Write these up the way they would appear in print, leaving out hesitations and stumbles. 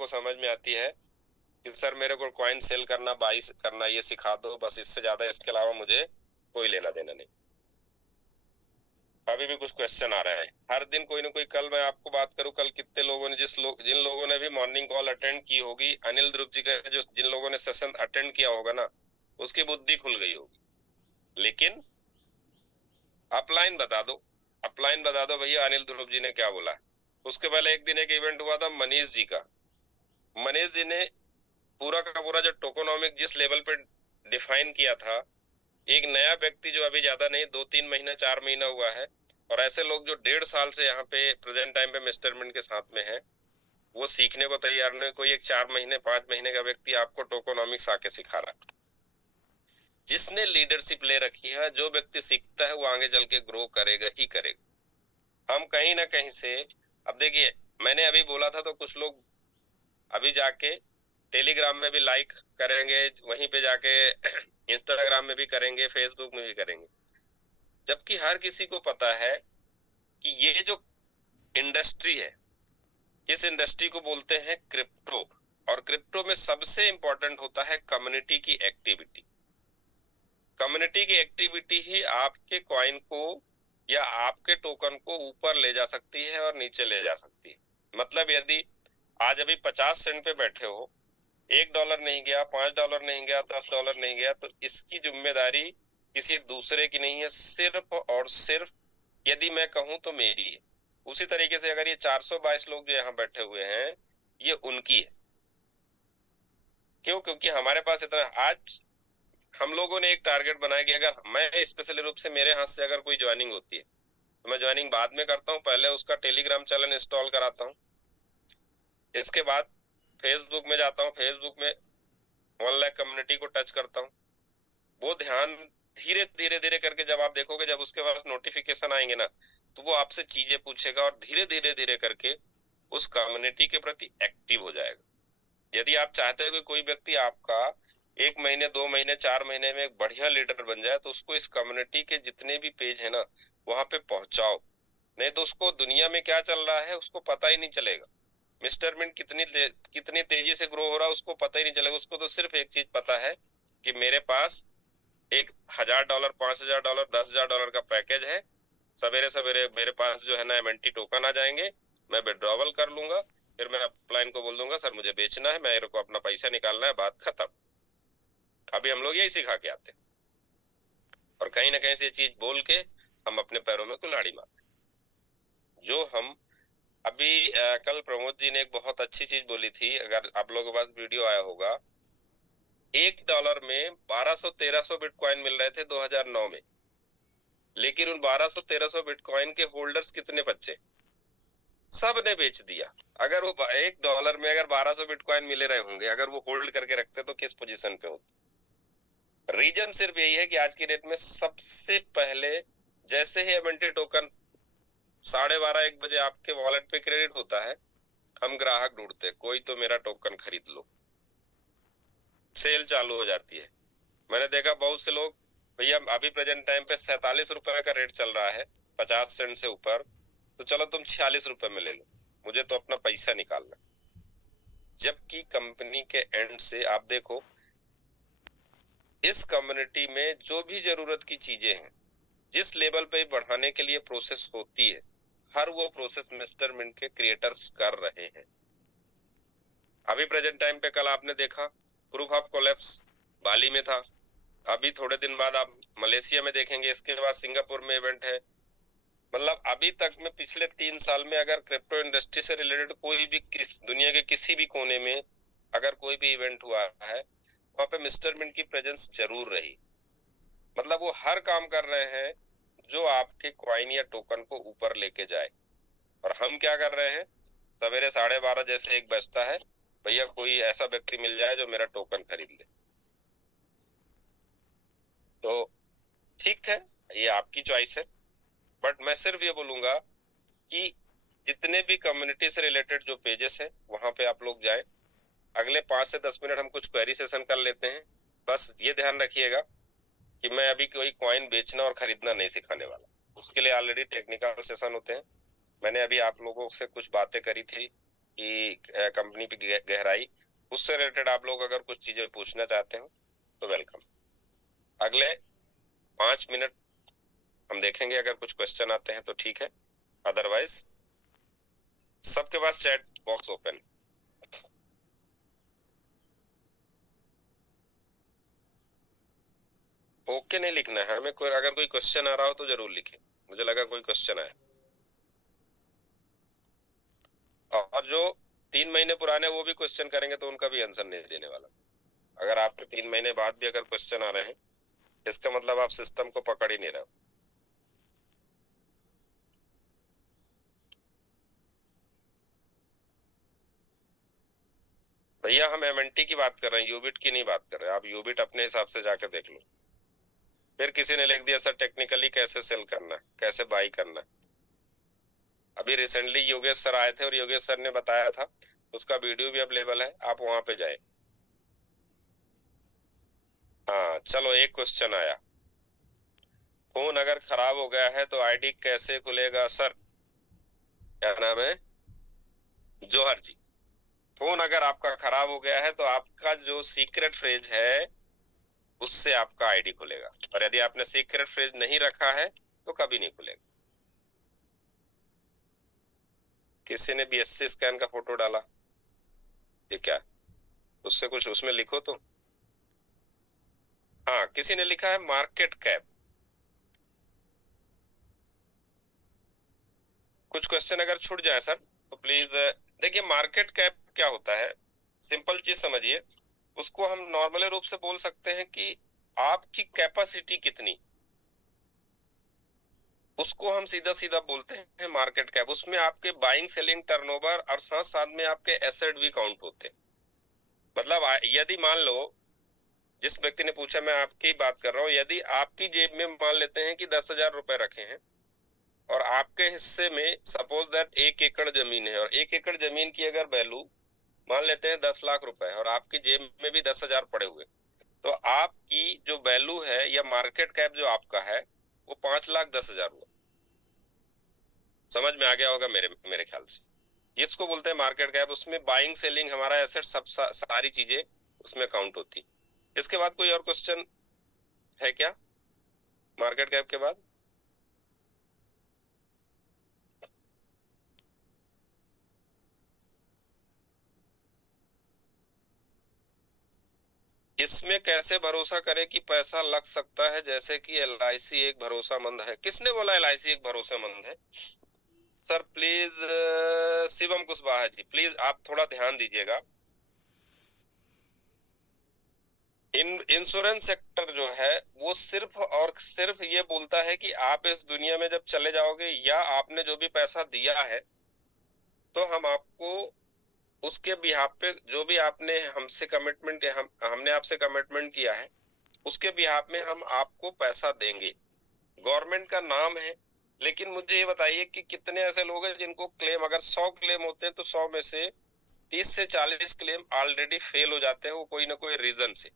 को समझ में आती है कि सर मेरे को कॉइन सेल करना, बाई करना, ये सिखा दो बस, इससे ज्यादा इसके अलावा मुझे कोई लेना देना नहीं। अभी भी कुछ क्वेश्चन आ रहा है हर दिन कोई ना कोई। कल मैं आपको बात करूं, कल कितने लोगों ने जिन लोगों ने भी मॉर्निंग कॉल अटेंड की होगी, अनिल ध्रुव जी का जो जिन लोगों ने सेशन अटेंड किया होगा ना, उसकी बुद्धि खुल गई होगी। लेकिन अपलाइन बता दो, अपलाइन बता दो भैया अनिल ध्रुव जी ने क्या बोला। उसके पहले एक दिन एक इवेंट हुआ था मनीष जी का। मनीष जी ने पूरा का पूरा जो टोकोनॉमिक जिस लेवल पे डिफाइन किया था, एक नया व्यक्ति जो अभी ज्यादा नहीं 2-3 महीना 4 महीना हुआ है, और ऐसे लोग जो 1.5 साल से यहाँ पे प्रेजेंट टाइम पे मिस्टर मिंट के साथ में है, वो सीखने को तैयार नहीं। कोई एक 4 महीने 5 महीने का व्यक्ति आपको टोकोनॉमिक्स आके सिखा रहा है। जिसने लीडरशिप ले रखी है, जो व्यक्ति सीखता है वो आगे चल के ग्रो करेगा ही करेगा। हम कहीं ना कहीं से, अब देखिए मैंने अभी बोला था तो कुछ लोग अभी जाके टेलीग्राम में भी लाइक करेंगे, वहीं पे जाके इंस्टाग्राम में भी करेंगे, फेसबुक में भी करेंगे, जबकि हर किसी को पता है कि ये जो इंडस्ट्री है, इस इंडस्ट्री को बोलते हैं क्रिप्टो। और क्रिप्टो में सबसे इंपॉर्टेंट होता है कम्युनिटी की एक्टिविटी। कम्युनिटी की एक्टिविटी ही आपके कॉइन को या आपके टोकन को ऊपर ले जा सकती है और नीचे ले जा सकती है। मतलब यदि आज अभी 50 सेंट पे बैठे हो, $1 नहीं गया, $5 नहीं गया, $10 नहीं गया, तो इसकी जिम्मेदारी किसी दूसरे की नहीं है, सिर्फ और सिर्फ यदि मैं कहूं तो मेरी है। उसी तरीके से अगर ये 422 लोग जो यहाँ बैठे हुए हैं, ये उनकी है। क्यों? क्योंकि हमारे पास इतना, आज हम लोगों ने एक टारगेट बनाया कि अगर मैं स्पेशली रूप से, मेरे हाथ से अगर कोई ज्वाइनिंग होती है तो मैं ज्वाइनिंग बाद में करता हूँ, पहले उसका टेलीग्राम चैनल इंस्टॉल कराता हूँ, इसके बाद फेसबुक में जाता हूँ, फेसबुक में 1 लाख कम्युनिटी को टच करता हूँ। वो ध्यान धीरे धीरे धीरे करके, जब आप देखोगे, जब उसके पास नोटिफिकेशन आएंगे ना, तो वो आपसे चीजें पूछेगा और धीरे धीरे धीरे करके उस कम्युनिटी के प्रति एक्टिव हो जाएगा। यदि आप चाहते हो कि कोई व्यक्ति आपका 1 महीने 2 महीने 4 महीने में एक बढ़िया लीडर बन जाए, तो उसको इस कम्युनिटी के जितने भी पेज है ना, वहां पे पहुंचाओ। नहीं तो उसको दुनिया में क्या चल रहा है उसको पता ही नहीं चलेगा। मिस्टर मिंट कितनी तेजी से ग्रो हो रहा है उसको पता ही नहीं चलेगा। उसको तो सिर्फ एक चीज पता है कि मेरे पास एक $1000, $5000, $10,000 का पैकेज है, सवेरे सवेरे मेरे पास जो है ना एमएनटी टोकन आ जाएंगे, मैं विड्रॉवल कर लूंगा, फिर मैं अपलाइन को बोल दूंगा सर मुझे बेचना है, मेरे को अपना पैसा निकालना है, बात खत्म। अभी हम लोग यही सिखा के आते हैं, और कहीं ना कहीं से ये चीज बोल के हम अपने पैरों में कुल्हाड़ी मारते। जो हम अभी कल प्रमोद जी ने एक बहुत अच्छी चीज बोली थी, अगर आप लोगों के पास वीडियो आया होगा, $1 में 1200-1300 बिटकॉइन मिल रहे थे 2009 में, लेकिन उन 1200-1300 बिटकॉइन के होल्डर्स कितने बच्चे? सब ने बेच दिया। अगर वो $1 में अगर 1200 बिटकॉइन मिले रहे होंगे, अगर वो होल्ड करके रखते तो किस पोजीशन पे होते? रीजन सिर्फ यही है कि आज की डेट में सबसे पहले जैसे ही एमएनटी टोकन 12:30-1 बजे आपके वॉलेट पे क्रेडिट होता है, हम ग्राहक ढूंढते, कोई तो मेरा टोकन खरीद लो, सेल चालू हो जाती है। मैंने देखा बहुत से लोग, भैया अभी प्रेजेंट टाइम पे ₹47 का रेट चल रहा है, 50 सेंट से ऊपर, तो चलो तुम ₹46 में ले लो, मुझे तो अपना पैसा निकालना। जबकि कंपनी के एंड से आप देखो, इस कम्युनिटी में जो भी जरूरत की चीजें हैं, जिस लेवल पे बढ़ाने के लिए प्रोसेस होती है, हर वो प्रोसेस मिस्टर मिंट के क्रिएटर्स कर रहे हैं। अभी प्रेजेंट टाइम पे कल आपने देखा प्रूफ ऑफ कोलैप्स बाली में था, अभी थोड़े दिन बाद आप मलेशिया में देखेंगे, इसके बाद सिंगापुर में इवेंट है। मतलब अभी तक में पिछले 3 साल में अगर क्रिप्टो इंडस्ट्री से रिलेटेड कोई भी दुनिया के किसी भी कोने में अगर कोई भी इवेंट हुआ है, वहां पे मिस्टर मिंट की प्रेजेंस जरूर रही। मतलब वो हर काम कर रहे हैं जो आपके क्वाइन या टोकन को ऊपर लेके जाए। और हम क्या कर रहे हैं, सवेरे 12:30 जैसे एक बजता है, भैया कोई ऐसा व्यक्ति मिल जाए जो मेरा टोकन खरीद ले। तो ठीक है, ये आपकी चॉइस है, बट मैं सिर्फ ये बोलूंगा कि जितने भी कम्युनिटी से रिलेटेड जो पेजेस हैं वहां पे आप लोग जाएं। अगले 5 से 10 मिनट हम कुछ क्वेरी सेशन कर लेते हैं। बस ये ध्यान रखिएगा कि मैं अभी कोई कॉइन बेचना और खरीदना नहीं सिखाने वाला, उसके लिए ऑलरेडी टेक्निकल सेशन होते हैं। मैंने अभी आप लोगों से कुछ बातें करी थी कि कंपनी की गहराई, उससे रिलेटेड आप लोग अगर कुछ चीजें पूछना चाहते हो तो वेलकम। अगले 5 मिनट हम देखेंगे, अगर कुछ क्वेश्चन आते हैं तो ठीक है, अदरवाइज सबके पास चैट बॉक्स ओपन। ओके नहीं लिखना है हमें, कोई अगर कोई क्वेश्चन आ रहा हो तो जरूर लिखे। मुझे लगा कोई क्वेश्चन आया। और जो 3 महीने पुराने वो भी क्वेश्चन करेंगे तो उनका भी आंसर नहीं देने वाला। अगर आपके 3 महीने बाद भी अगर क्वेश्चन आ रहे हैं, इसका मतलब आप सिस्टम को पकड़ ही नहीं रहे हो। भैया हम एमएनटी की बात कर रहे हैं, यूबिट की नहीं बात कर रहे हैं। आप यूबिट अपने हिसाब से जाकर देख लो। फिर किसी ने लिख दिया सर टेक्निकली कैसे सेल करना है, कैसे बाई करना है। अभी रिसेंटली योगेश सर आए थे और योगेश सर ने बताया था, उसका वीडियो भी अवेलेबल है, आप वहां पे जाए। हाँ चलो, एक क्वेश्चन आया, फोन अगर खराब हो गया है तो आईडी कैसे खुलेगा सर? क्या नाम है? जौहर जी। फोन अगर आपका खराब हो गया है तो आपका जो सीक्रेट फ्रेज है उससे आपका आईडी खुलेगा, और यदि आपने सीक्रेट फ्रेज नहीं रखा है तो कभी नहीं खुलेगा। किसी ने बीएससी स्कैन का फोटो डाला, ये क्या? उससे कुछ उसमें लिखो तो। हाँ, किसी ने लिखा है मार्केट कैप। कुछ क्वेश्चन अगर छूट जाए सर तो प्लीज। देखिए मार्केट कैप क्या होता है, सिंपल चीज समझिए। उसको हम नॉर्मल रूप से बोल सकते हैं कि आपकी कैपेसिटी कितनी, उसको हम सीधा सीधा बोलते हैं मार्केट कैप। उसमें आपके बाइंग सेलिंग टर्नओवर और साथ साथ में आपके एसेट भी काउंट होते हैं। मतलब यदि मान लो, जिस व्यक्ति ने पूछा मैं आपकी बात कर रहा हूँ, यदि आपकी जेब में मान लेते हैं कि 10,000 रुपए रखे हैं और आपके हिस्से में सपोज दैट 1 एकड़ जमीन है, और 1 एकड़ जमीन की अगर वैल्यू मान लेते हैं 10 लाख रुपए, और आपकी जेब में भी 10,000 पड़े हुए, तो आपकी जो वैल्यू है या मार्केट कैप जो आपका है वो 5,10,000 हुआ। समझ में आ गया होगा मेरे मेरे ख्याल से। इसको बोलते हैं मार्केट कैप। उसमें बाइंग सेलिंग हमारा एसेट सब सारी चीजें उसमें काउंट होती। इसके बाद कोई और क्वेश्चन है क्या मार्केट कैप के बाद? इसमें कैसे भरोसा करें कि पैसा लग सकता है, जैसे कि एलआईसी एक भरोसामंद है? किसने बोला एलआईसी एक भरोसेमंद है? Sir please, Shivam Kushwaha ji please आप थोड़ा ध्यान दीजिएगा। इंश्योरेंस सेक्टर जो है वो सिर्फ और सिर्फ ये बोलता है कि आप इस दुनिया में जब चले जाओगे या आपने जो भी पैसा दिया है, तो हम आपको उसके बिहाफ पे जो भी आपने हमसे कमिटमेंट, हमने आपसे कमिटमेंट किया है, उसके बिहाफ में हम आपको पैसा देंगे। गवर्नमेंट का नाम है। लेकिन मुझे ये बताइए कि कितने ऐसे लोग हैं जिनको क्लेम, अगर 100 क्लेम होते हैं तो 100 में से 30 से 40 क्लेम ऑलरेडी फेल हो जाते हैं, वो कोई ना कोई रीजन से।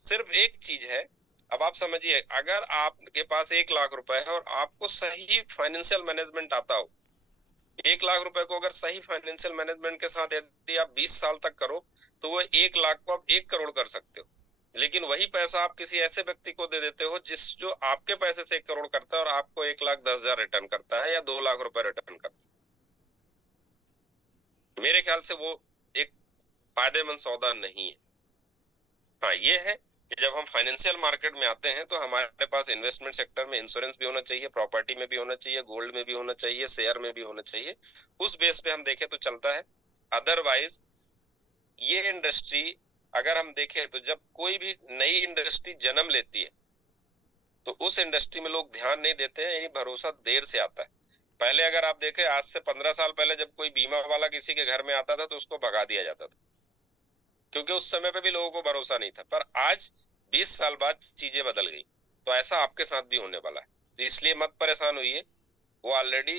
सिर्फ एक चीज है, अब आप समझिए, अगर आपके पास 1 लाख रुपए है और आपको सही फाइनेंशियल मैनेजमेंट आता हो, 1 लाख रुपए को अगर सही फाइनेंशियल मैनेजमेंट के साथ यदि आप 20 साल तक करो, तो वो 1 लाख को आप 1 करोड़ कर सकते हो। लेकिन वही पैसा आप किसी ऐसे व्यक्ति को दे देते हो जिस जो आपके पैसे से 1 करोड़ करता है और आपको 1,10,000 रिटर्न करता है या 2 लाख रुपए रिटर्न करता है। मेरे ख्याल से वो एक फायदेमंद सौदा नहीं है। हाँ ये है कि जब हम फाइनेंशियल मार्केट में आते हैं तो हमारे पास इन्वेस्टमेंट सेक्टर में इंश्योरेंस भी होना चाहिए, प्रॉपर्टी में भी होना चाहिए, गोल्ड में भी होना चाहिए, शेयर में भी होना चाहिए। उस बेस पे हम देखें तो चलता है। अदरवाइज ये इंडस्ट्री, अगर हम देखें तो जब कोई भी नई इंडस्ट्री जन्म लेती है तो उस इंडस्ट्री में लोग ध्यान नहीं देते हैं, यानी भरोसा देर से आता है। पहले अगर आप देखें, आज से 15 साल पहले जब कोई बीमा वाला किसी के घर में आता था तो उसको भगा दिया जाता था, क्योंकि उस समय पे भी लोगों को भरोसा नहीं था। पर आज 20 साल बाद चीजें बदल गई, तो ऐसा आपके साथ भी होने वाला है। तो इसलिए मत परेशान होइए, वो ऑलरेडी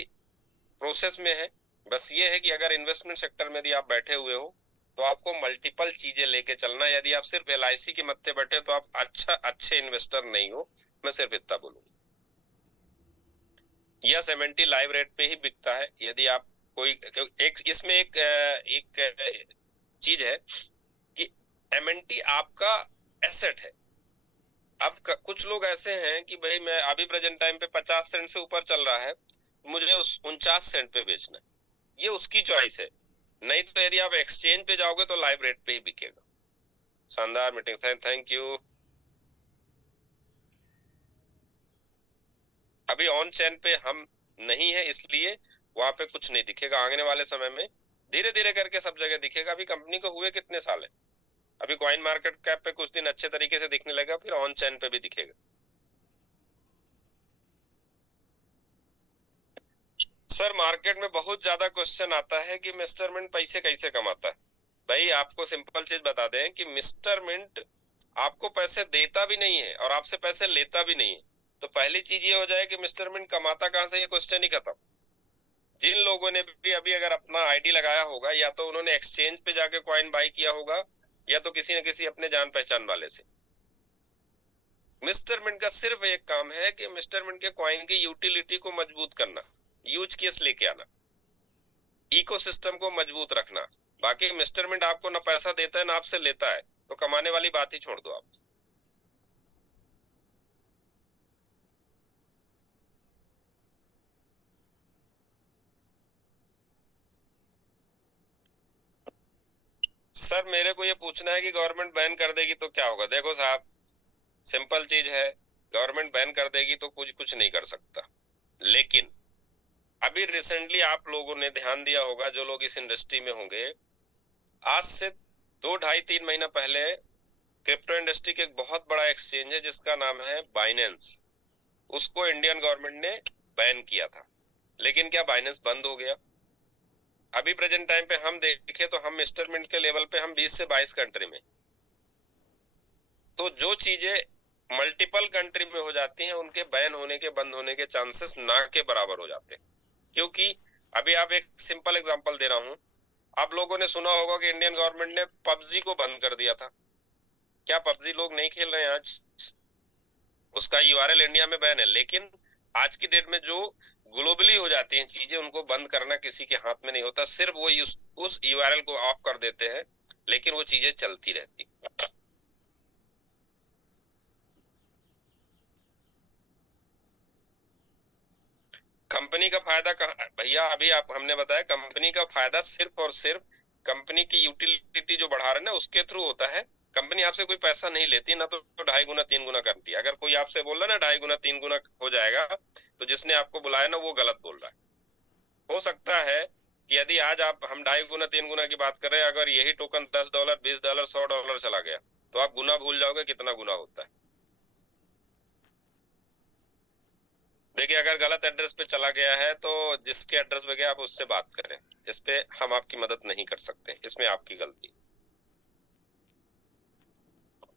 प्रोसेस में है। बस ये है कि अगर इन्वेस्टमेंट सेक्टर में यदि आप बैठे हुए हो तो आपको मल्टीपल चीजें लेके चलना है। यदि आप सिर्फ एलआईसी के मत्थे बैठे तो आप अच्छे इन्वेस्टर नहीं हो, मैं सिर्फ इतना बोलूंगा। यस, एमएनटी लाइव रेट पे ही बिकता है। यदि आप कोई एक इसमें एक चीज है कि एमएनटी आपका एसेट है। अब कुछ लोग ऐसे हैं कि भाई मैं अभी प्रेजेंट टाइम पे 50 सेंट से ऊपर चल रहा है, मुझे उस 49 सेंट पे बेचना है, ये उसकी चॉइस है। नहीं तो यदि आप एक्सचेंज पे जाओगे तो लाइव रेट पे ही बिकेगा। शानदार मीटिंग, थैंक यू। अभी ऑन चैन पे हम नहीं है, इसलिए वहां पे कुछ नहीं दिखेगा। आने वाले समय में धीरे धीरे करके सब जगह दिखेगा। अभी कंपनी को हुए कितने साल है, अभी कॉइन मार्केट कैप पे कुछ दिन अच्छे तरीके से दिखने लगा, फिर ऑन चैन पे भी दिखेगा। सर मार्केट में बहुत ज्यादा क्वेश्चन आता है कि मिस्टर मिंट पैसे कैसे कमाता है। भाई आपको सिंपल चीज बता दें कि मिस्टर मिंट आपको पैसे देता भी नहीं है और आपसे पैसे लेता भी नहीं है। तो पहली चीज ये हो जाए कि मिस्टर मिंट कमाता कहां से, ये क्वेश्चन ही खत्म। जिन लोगों ने भी अभी अगर अपना आईडी लगाया होगा, या तो उन्होंने एक्सचेंज पे जाके कॉइन बाई किया होगा, या तो किसी न किसी अपने जान पहचान वाले से। मिस्टर मिंट का सिर्फ एक काम है कि मिस्टर मिंट के कॉइन की यूटिलिटी को मजबूत करना, यूज केस लेके आना, इकोसिस्टम को मजबूत रखना। बाकी मिस्टर मिंट आपको ना पैसा देता है ना आपसे लेता है, तो कमाने वाली बात ही छोड़ दो आप। सर मेरे को ये पूछना है कि गवर्नमेंट बैन कर देगी तो क्या होगा। देखो साहब, सिंपल चीज है, गवर्नमेंट बैन कर देगी तो कुछ कुछ नहीं कर सकता। लेकिन अभी रिसेंटली आप लोगों ने ध्यान दिया होगा, जो लोग इस इंडस्ट्री में होंगे, आज से 2 ढाई 3 महीना पहले क्रिप्टो इंडस्ट्री के एक बहुत बड़ा एक्सचेंज है जिसका नाम है बाइनेंस, उसको इंडियन गवर्नमेंट ने बैन किया था। लेकिन क्या बाइनेंस बंद हो गया? अभी प्रेजेंट टाइम पे हम देखें तो हम मिस्टर मिंट के लेवल पे हम 20 से 22 कंट्री में। तो जो चीजें मल्टीपल कंट्री में हो जाती हैं, उनके बैन होने के, बंद होने के चांसेस ना के बराबर हो जाते हैं। क्योंकि अभी आप एक सिंपल एग्जांपल दे रहा हूं, आप लोगों ने सुना होगा कि इंडियन गवर्नमेंट ने पबजी को बंद कर दिया था। क्या पबजी लोग नहीं खेल रहे हैं आज? उसका यूआरएल इंडिया में बैन है, लेकिन आज की डेट में जो ग्लोबली हो जाती हैं चीजें, उनको बंद करना किसी के हाथ में नहीं होता। सिर्फ वो उस यूआरएल को ऑफ कर देते हैं, लेकिन वो चीजें चलती रहती। कंपनी का फायदा कहाँ भैया, अभी आप हमने बताया कंपनी का फायदा सिर्फ और सिर्फ कंपनी की यूटिलिटी जो बढ़ा रहे हैं ना, उसके थ्रू होता है। कंपनी आपसे कोई पैसा नहीं लेती ना, तो 2.5 गुना 3 गुना करती है। अगर कोई आपसे बोल रहा है ना 2.5 गुना 3 गुना हो जाएगा, तो जिसने आपको बुलाया ना वो गलत बोल रहा है। हो सकता है कि यदि आज आप हम 2.5 गुना 3 गुना की बात कर रहे हैं, अगर यही टोकन $10 $20 $100 चला गया, तो आप गुना भूल जाओगे कितना गुना होता है। देखिए अगर गलत एड्रेस पे चला गया है तो जिसके एड्रेस पे गया आप उससे बात करें, इस पे हम आपकी मदद नहीं कर सकते, इसमें आपकी गलती।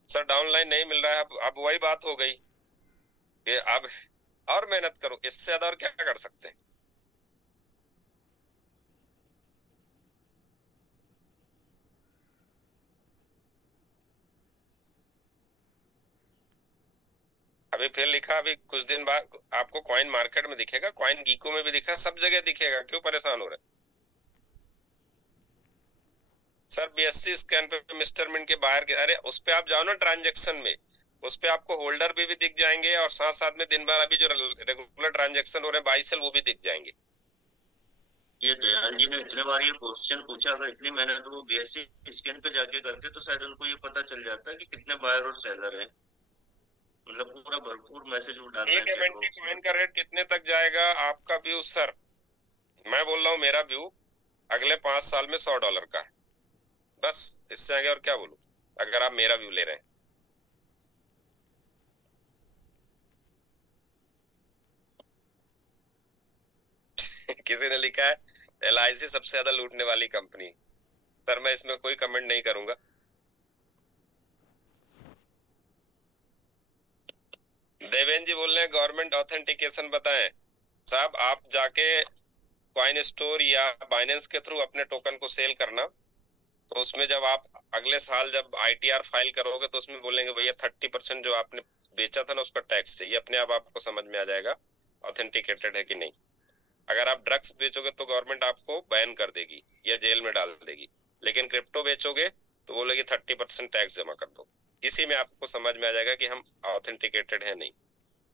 सर डाउनलाइन नहीं मिल रहा है, अब वही बात हो गई कि अब और मेहनत करो, इससे ज्यादा और क्या कर सकते हैं। अभी फिर लिखा, अभी कुछ दिन बाद आपको कॉइन मार्केट में दिखेगा, कॉइन गीको में भी दिखा, सब जगह दिखेगा, क्यों परेशान हो रहे? सर बीएससी स्कैन पे मिस्टर मिंट के बाहर के, अरे उस पे आप जाओ ना ट्रांजेक्शन में, उस पे आपको होल्डर भी दिख जाएंगे, और साथ साथ में दिन भर अभी जो रेगुलर ट्रांजेक्शन हो रहे हैं बाई सेल, वो भी दिख जाएंगे। ये दयाल जी ने इतने बार ये क्वेश्चन पूछा, अगर इतनी मेहनत वो बीएससी स्कैन पे जाके करते तो शायद उनको ये पता चल जाता कि कितने बायर और सेलर हैं। मतलब पूरा भरपूर मैसेज वो डाल रहे एक हैं चैट एमएनटी बॉक्स में। कॉइन का रेट कितने तक जाएगा आपका व्यू? सर मैं बोल रहा हूँ, मेरा व्यू अगले 5 साल में $100 का है, बस इससे आगे और क्या बोलूं, अगर आप मेरा व्यू ले रहे हैं। किसी ने लिखा है एलआईसी सबसे ज्यादा लूटने वाली कंपनी। सर मैं इसमें कोई कमेंट नहीं करूंगा। देवेंद्र जी बोल रहे हैं गवर्नमेंट ऑथेंटिकेशन बताएं। साहब आप जाके कॉइन स्टोर या बाइनेंस के थ्रू अपने टोकन को सेल करना, तो उसमें जब आप अगले साल जब आईटीआर फाइल करोगे तो उसमें बोलेंगे भैया 30% जो आपने बेचा था ना उसका टैक्स चाहिए, अपने आप आपको समझ में आ जाएगा ऑथेंटिकेटेड है कि नहीं। अगर आप ड्रग्स बेचोगे तो गवर्नमेंट आपको बैन कर देगी या जेल में डाल देगी, लेकिन क्रिप्टो बेचोगे तो बोलेगी 30% टैक्स जमा कर दो। इसी में आपको समझ में आ जाएगा कि हम ऑथेंटिकेटेड है नहीं।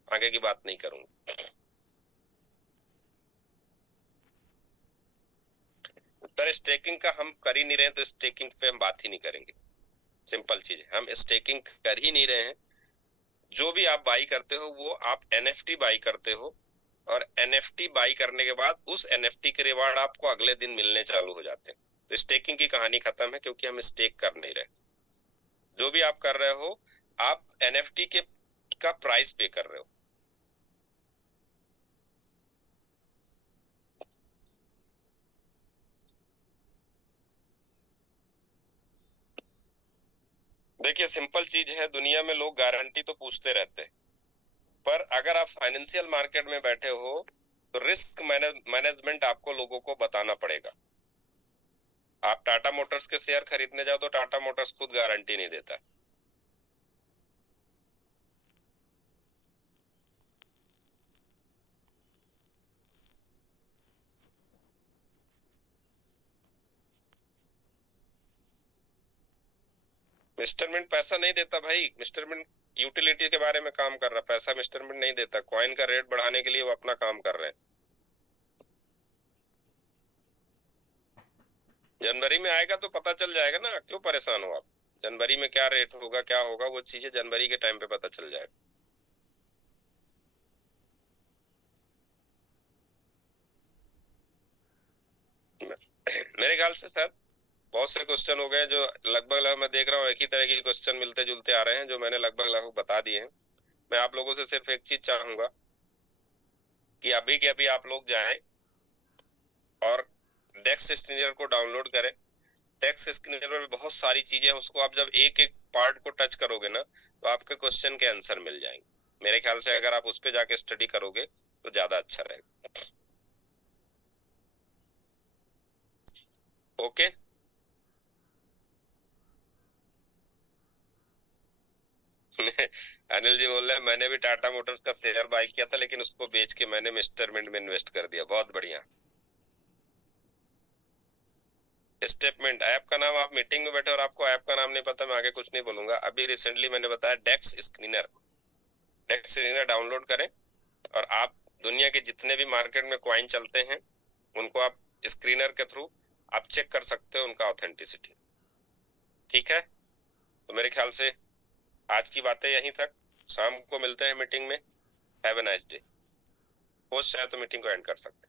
आगे की बात नहीं करूंगा। सर स्टेकिंग का हम कर ही नहीं रहे हैं, तो स्टेकिंग पे हम बात ही नहीं करेंगे। सिंपल चीज है, हम स्टेकिंग कर ही नहीं रहे हैं। जो भी आप बाई करते हो वो आप एनएफटी बाई करते हो, और एनएफटी बाई करने के बाद उस एनएफटी के रिवार्ड आपको अगले दिन मिलने चालू हो जाते हैं। तो स्टेकिंग की कहानी खत्म है, क्योंकि हम स्टेक कर नहीं रहे। जो भी आप कर रहे हो, आप एनएफटी के का प्राइस पे कर रहे हो। देखिए सिंपल चीज है, दुनिया में लोग गारंटी तो पूछते रहते हैं, पर अगर आप फाइनेंशियल मार्केट में बैठे हो तो रिस्क मैनेजमेंट आपको लोगों को बताना पड़ेगा। आप टाटा मोटर्स के शेयर खरीदने जाओ तो टाटा मोटर्स खुद गारंटी नहीं देता। मिस्टर मिंट पैसा नहीं देता भाई। मिस्टर मिंट यूटिलिटी के बारे में काम कर रहा है, पैसा मिस्टर मिंट नहीं देता। कॉइन का रेट बढ़ाने के लिए वो अपना काम कर रहे हैं। जनवरी में आएगा तो पता चल जाएगा ना, क्यों परेशान हो आप। जनवरी में क्या रेट होगा क्या होगा, वो चीजें जनवरी के टाइम पे पता चल जाएगा। मेरे ख्याल से सर बहुत से क्वेश्चन हो गए जो लगभग मैं देख रहा हूँ एक ही तरह के क्वेश्चन मिलते जुलते आ रहे हैं, जो मैंने लगभग बता दिए हैं। मैं आप लोगों से सिर्फ एक चीज चाहूंगा कि अभी के अभी आप लोग जाएं और डेक्स स्क्रीनर को डाउनलोड करें। डेक्स स्क्रीनर में बहुत सारी चीजें हैं, उसको आप जब एक एक पार्ट को टच करोगे ना तो आपके क्वेश्चन के आंसर मिल जाएंगे। मेरे ख्याल से अगर आप उस पर जाके स्टडी करोगे तो ज्यादा अच्छा रहेगा। ओके। अनिल जी बोल रहे हैं मैंने भी टाटा मोटर्स का शेयर बाय किया था, लेकिन उसको बेच के मैंने मिस्टर मिंट में इन्वेस्ट कर दिया। बहुत बढ़िया। स्टेटमेंट ऐप का नाम, आप मीटिंग में बैठे और आपको ऐप का नाम नहीं पता, मैं आगे कुछ नहीं बोलूंगा। अभी रिसेंटली मैंने बताया डेक्स स्क्रीनर। डेक्स स्क्रीनर डाउनलोड करें और आप दुनिया के जितने भी मार्केट में क्वाइन चलते हैं उनको आप स्क्रीनर के थ्रू आप चेक कर सकते हो उनका ऑथेंटिसिटी। ठीक है, तो मेरे ख्याल से आज की बातें यहीं तक। शाम को मिलते हैं मीटिंग में। Have a nice day. Host चाहे तो मीटिंग को एंड कर सकते हैं।